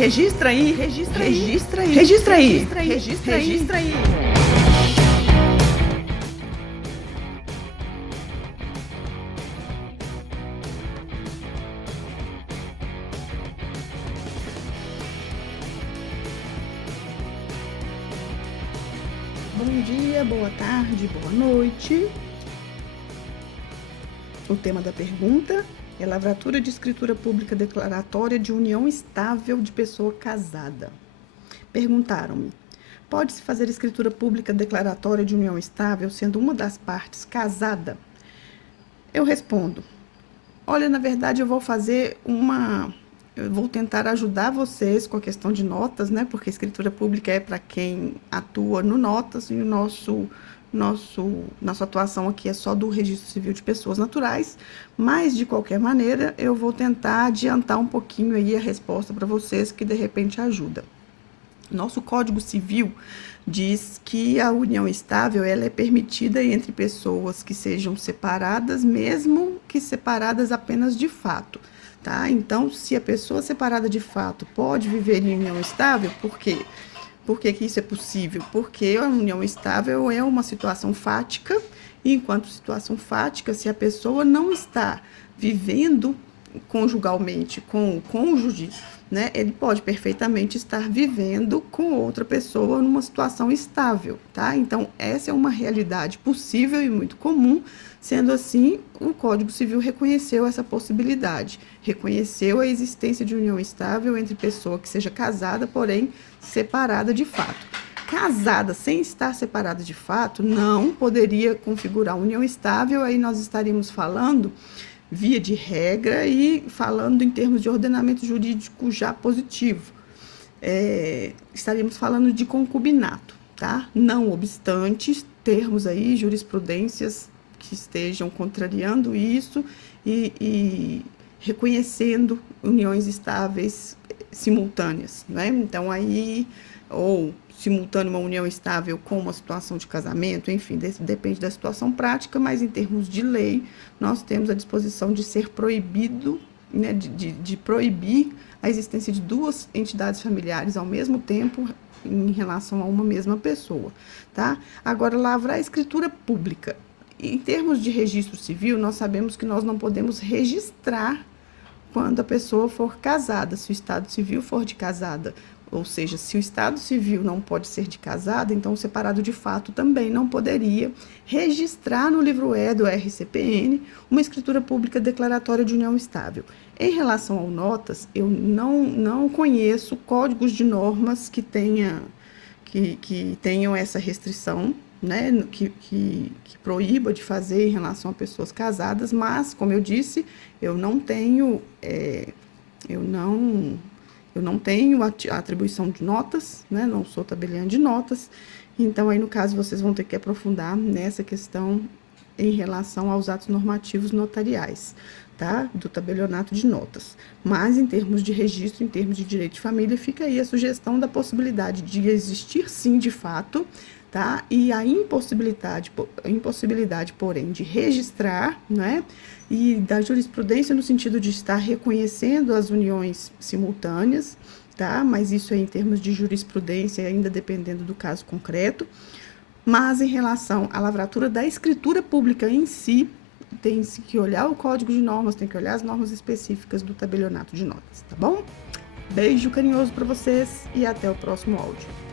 Registra aí, registra aí, registra aí, registra aí, registra aí, registra aí. Bom dia, boa tarde, boa noite. O tema da pergunta é lavratura de escritura pública declaratória de união estável de pessoa casada. Perguntaram-me: pode-se fazer escritura pública declaratória de união estável sendo uma das partes casada? Eu respondo: olha, na verdade eu vou tentar ajudar vocês com a questão de notas, né? Porque a escritura pública é para quem atua no notas e nossa atuação aqui é só do Registro Civil de Pessoas Naturais, mas de qualquer maneira eu vou tentar adiantar um pouquinho aí a resposta para vocês que de repente ajuda. Nosso Código Civil diz que a união estável ela é permitida entre pessoas que sejam separadas, mesmo que separadas apenas de fato, tá? Então, se a pessoa separada de fato pode viver em união estável, por quê? Por que isso é possível? Porque a união estável é uma situação fática, e enquanto situação fática, se a pessoa não está vivendo conjugalmente com o cônjuge, né, ele pode perfeitamente estar vivendo com outra pessoa numa situação estável, tá? Então, essa é uma realidade possível e muito comum. Sendo assim, o Código Civil reconheceu essa possibilidade, reconheceu a existência de união estável entre pessoa que seja casada, porém separada de fato. Casada sem estar separada de fato, não poderia configurar união estável, aí nós estaríamos falando via de regra e falando em termos de ordenamento jurídico já positivo. Estaríamos falando de concubinato, tá? Não obstante, termos aí jurisprudências que estejam contrariando isso e reconhecendo uniões estáveis simultâneas, né? Então, aí, ou simultânea uma união estável com uma situação de casamento, enfim, depende da situação prática, mas em termos de lei, nós temos a disposição de ser proibido, né, de proibir a existência de duas entidades familiares ao mesmo tempo em relação a uma mesma pessoa, tá? Agora, lavrar a escritura pública. Em termos de registro civil, nós sabemos que nós não podemos registrar quando a pessoa for casada, se o estado civil for de casada. Ou seja, se o estado civil não pode ser de casada, então o separado de fato também não poderia registrar no livro E do RCPN uma escritura pública declaratória de união estável. Em relação ao notas, eu não conheço códigos de normas que tenham essa restrição, né, que proíba de fazer em relação a pessoas casadas, mas, como eu disse, eu não tenho a atribuição de notas, né, não sou tabeliã de notas, então aí no caso vocês vão ter que aprofundar nessa questão em relação aos atos normativos notariais, tá, do tabelionato de notas. Mas em termos de registro, em termos de direito de família, fica aí a sugestão da possibilidade de existir sim de fato, tá? E a impossibilidade, porém, de registrar, né? E da jurisprudência no sentido de estar reconhecendo as uniões simultâneas, tá? Mas isso é em termos de jurisprudência, ainda dependendo do caso concreto. Mas em relação à lavratura da escritura pública em si, tem-se que olhar o código de normas, tem que olhar as normas específicas do tabelionato de notas, tá bom? Beijo carinhoso para vocês e até o próximo áudio.